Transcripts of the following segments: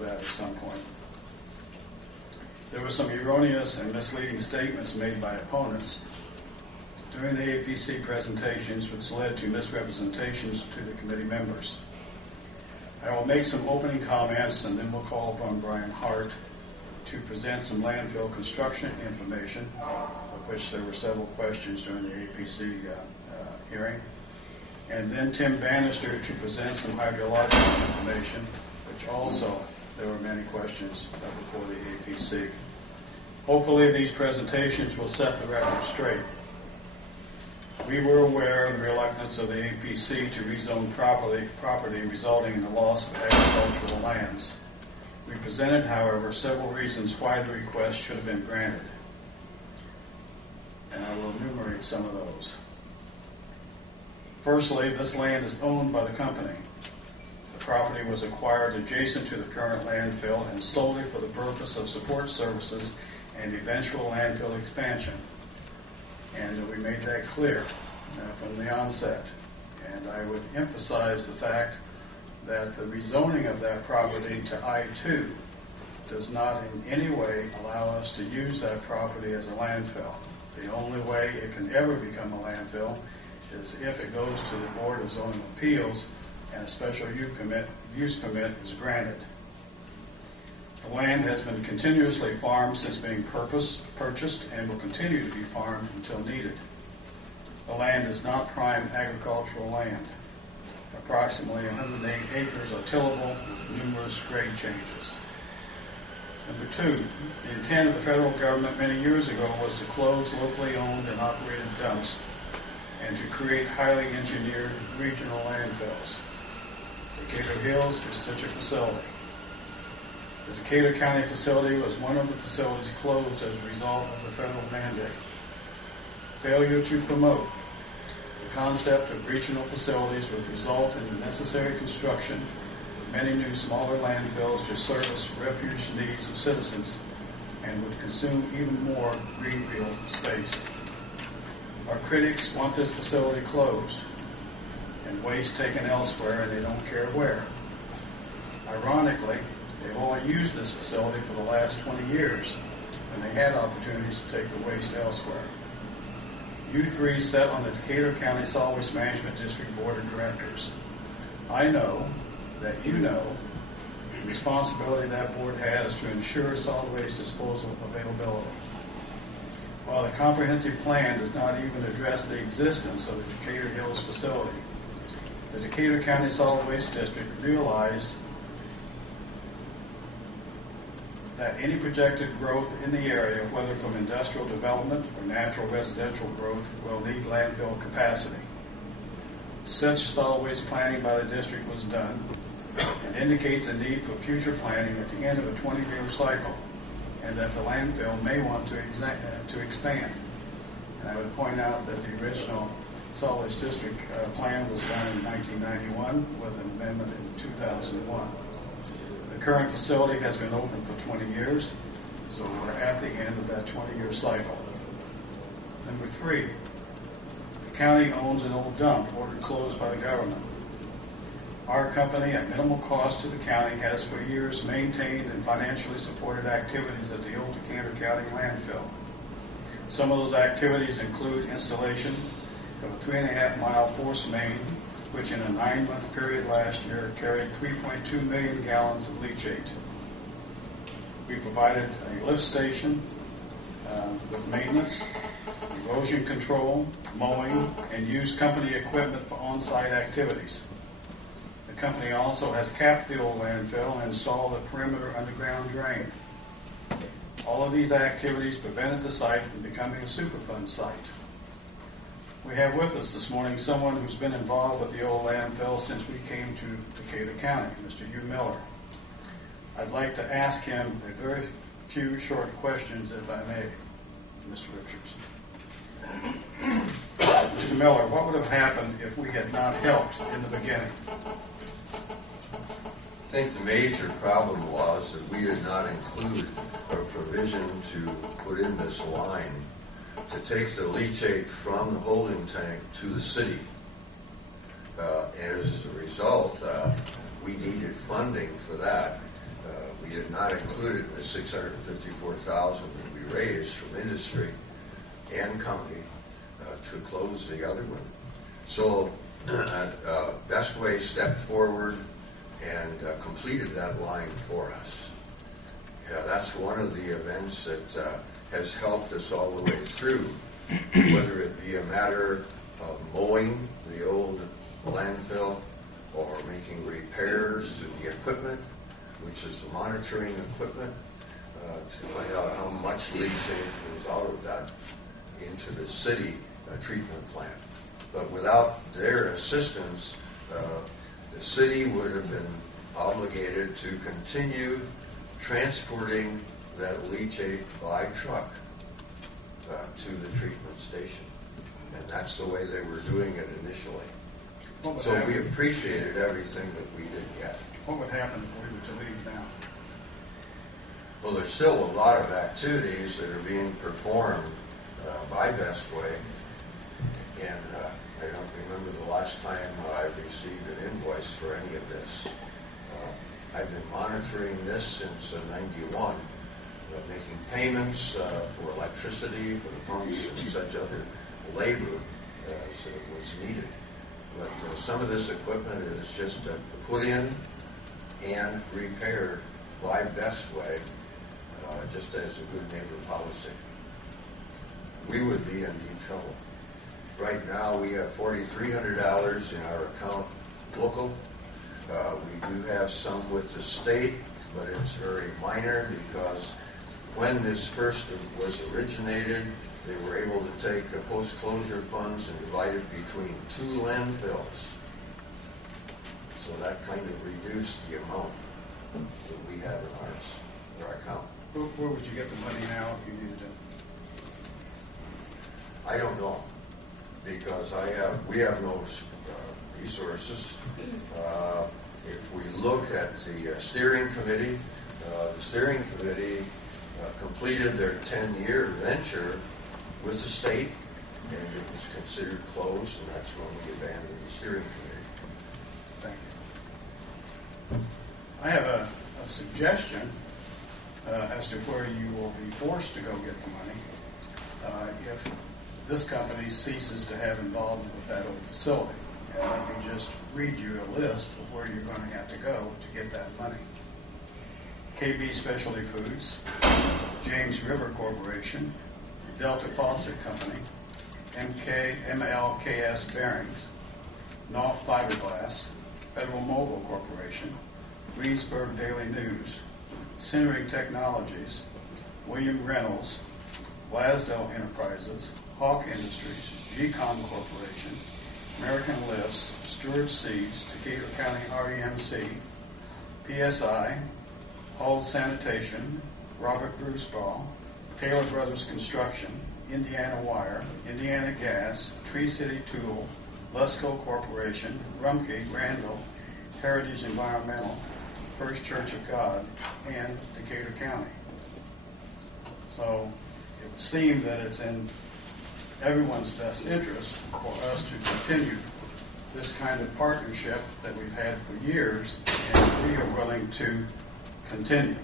of that at some point. There were some erroneous and misleading statements made by opponents during the APC presentations, which led to misrepresentations to the committee members. I will make some opening comments, and then we'll call upon Brian Hart to present some landfill construction information, of which there were several questions during the APC hearing. And then Tim Bannister to present some hydrological information, which also there were many questions before the APC. Hopefully these presentations will set the record straight. We were aware of the reluctance of the APC to rezone property resulting in the loss of agricultural lands. We presented, however, several reasons why the request should have been granted. And I will enumerate some of those. Firstly, this land is owned by the company. The property was acquired adjacent to the current landfill and solely for the purpose of support services and eventual landfill expansion. And we made that clear from the onset. And I would emphasize the fact that the rezoning of that property to I-2 does not in any way allow us to use that property as a landfill. The only way it can ever become a landfill is if it goes to the Board of Zoning Appeals and a special use permit is granted. The land has been continuously farmed since being purchased and will continue to be farmed until needed. The land is not prime agricultural land. Approximately 108 acres are tillable with numerous grade changes. Number two, the intent of the federal government many years ago was to close locally owned and operated dumps and to create highly engineered regional landfills. Decatur Hills is such a facility. The Decatur County facility was one of the facilities closed as a result of the federal mandate. Failure to promote the concept of regional facilities would result in the necessary construction of many new smaller landfills to service refuge needs of citizens and would consume even more greenfield space. Our critics want this facility closed and waste taken elsewhere, and they don't care where. Ironically, they've only used this facility for the last 20 years, and they had opportunities to take the waste elsewhere. You three sat on the Decatur County Solid Waste Management District Board of Directors. I know that you know the responsibility that board has to ensure solid waste disposal availability. While the comprehensive plan does not even address the existence of the Decatur Hills facility, the Decatur County Solid Waste District realized that any projected growth in the area, whether from industrial development or natural residential growth, will need landfill capacity. Such solid waste planning by the district was done and indicates a need for future planning at the end of a 20-year cycle, and that the landfill may want to expand. And I would point out that the original solid waste district plan was done in 1991 with an amendment in 2001. The current facility has been open for 20 years, so we're at the end of that 20-year cycle. Number three, the county owns an old dump ordered closed by the government. Our company, at minimal cost to the county, has for years maintained and financially supported activities at the old Decatur County landfill. Some of those activities include installation of a 3.5-mile force main, which in a 9-month period last year carried 3.2 million gallons of leachate. We provided a lift station with maintenance, erosion control, mowing, and used company equipment for on-site activities. The company also has capped the old landfill and installed a perimeter underground drain. All of these activities prevented the site from becoming a Superfund site. We have with us this morning someone who's been involved with the old landfill since we came to Decatur County, Mr. Hugh Miller. I'd like to ask him a very few short questions, if I may, Mr. Richards. Mr. Miller, what would have happened if we had not helped in the beginning? I think the major problem was that we did not include a provision to put in this line to take the leachate from the holding tank to the city. And as a result, we needed funding for that. we did not include it in the $654,000 that we raised from industry and county to close the other one. So Best Way stepped forward and completed that line for us. Yeah, that's one of the events that has helped us all the way through, whether it be a matter of mowing the old landfill or making repairs to the equipment, which is the monitoring equipment, to find out how much leachate goes out of that into the city treatment plant. But without their assistance, the city would have been obligated to continue transporting that leachate by truck to the treatment station. And that's the way they were doing it initially. So we appreciated everything that we did get. What would happen if we were to leave now? Well, there's still a lot of activities that are being performed by Best Way. And I don't remember the last time I received an invoice for any of this. I've been monitoring this since '91, making payments for electricity, for the pumps, and such other labor as it was needed. But some of this equipment is just put in and repaired by Best Way, just as a good neighbor policy. We would be in deep trouble. Right now, we have $4,300 in our account local. We do have some with the state, but it's very minor because when this first was originated, they were able to take the post-closure funds and divide it between two landfills. So that kind of reduced the amount that we have in our account. Where would you get the money now if you needed it? I don't know, because we have no resources. If we look at the steering committee completed their 10-year venture with the state, and it was considered closed, and that's when we abandoned the steering committee. Thank you. I have a suggestion as to where you will be forced to go get the money if this company ceases to have involvement with that old facility. And let me just read you a list of where you're going to have to go to get that money. KB Specialty Foods, James River Corporation, Delta Faucet Company, MLKS Bearings, North Fiberglass, Federal Mobile Corporation, Greensburg Daily News, Centering Technologies, William Reynolds, Blasdell Enterprises, Hawk Industries, GCOM Corporation, American Lifts, Stewart Seeds, Decatur County REMC, PSI, Hull Sanitation, Robert Brucebaugh, Taylor Brothers Construction, Indiana Wire, Indiana Gas, Tree City Tool, Lusco Corporation, Rumpke, Randall, Heritage Environmental, First Church of God, and Decatur County. So it would seem that it's in everyone's best interest for us to continue this kind of partnership that we've had for years, and we are willing to continue.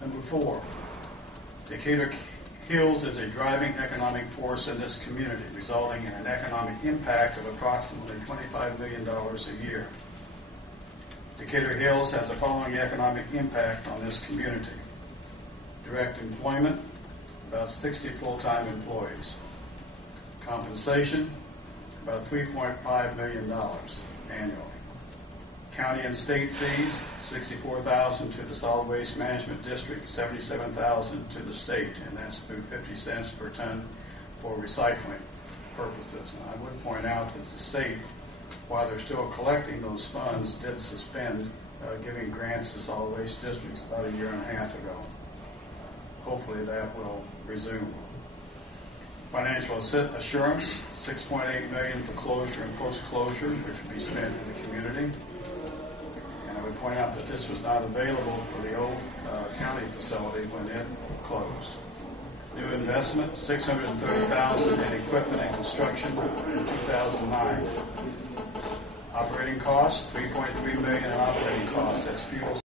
Number 4, Decatur Hills is a driving economic force in this community, resulting in an economic impact of approximately $25 million a year. Decatur Hills has the following economic impact on this community. Direct employment, about 60 full-time employees. Compensation, about $3.5 million annually. County and state fees, $64,000 to the Solid Waste Management District, $77,000 to the state, and that's through 50 cents per ton for recycling purposes. And I would point out that the state, while they're still collecting those funds, did suspend giving grants to solid waste districts about a year and a half ago. Hopefully that will resume. Financial assurance, $6.8 million for closure and post-closure, which will be spent in the community. And I would point out that this was not available for the old county facility when it closed. New investment, $630,000 in equipment and construction in 2009. Operating costs, $3.3 million in operating costs. That's fuel,